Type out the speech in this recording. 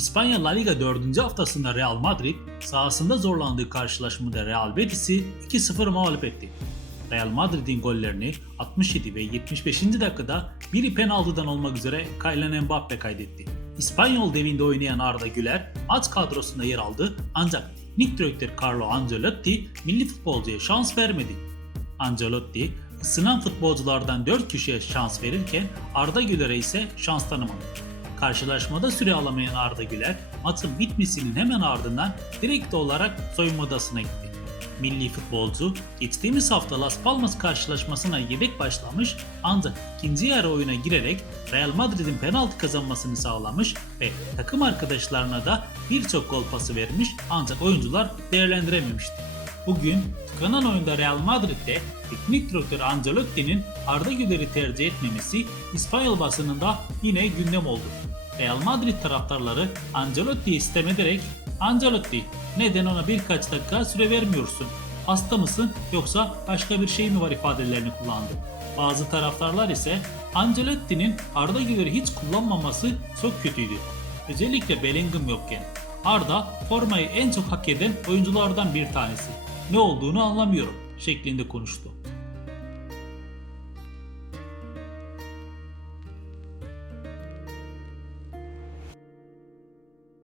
İspanya La Liga 4. haftasında Real Madrid sahasında zorlandığı karşılaşmada Real Betis'i 2-0 mağlup etti. Real Madrid'in gollerini 67 ve 75. dakikada biri penaltıdan olmak üzere Kylian Mbappe kaydetti. İspanyol devinde oynayan Arda Güler maç kadrosunda yer aldı ancak Nick direktör Carlo Ancelotti milli futbolcuya şans vermedi. Ancelotti ısınan futbolculardan 4 kişiye şans verirken Arda Güler'e ise şans tanımadı. Karşılaşmada süre alamayan Arda Güler maçın bitmesinin hemen ardından direkt olarak soyunma odasına gitti. Milli futbolcu geçtiğimiz hafta Las Palmas karşılaşmasına yedek başlamış ancak ikinci yarı oyuna girerek Real Madrid'in penaltı kazanmasını sağlamış ve takım arkadaşlarına da birçok gol pası vermiş ancak oyuncular değerlendirememişti. Bugün tıkanan oyunda Real Madrid'de teknik direktör Ancelotti'nin Arda Güler'i tercih etmemesi İspanyol basınında yine gündem oldu. Real Madrid taraftarları Ancelotti'yi istem ederek Ancelotti neden ona birkaç dakika süre vermiyorsun? Hasta mısın yoksa başka bir şey mi var ifadelerini kullandı. Bazı taraftarlar ise Ancelotti'nin Arda Güler'i hiç kullanmaması çok kötüydü. Özellikle Bellingham yokken. Arda formayı en çok hak eden oyunculardan bir tanesi. Ne olduğunu anlamıyorum şeklinde konuştu.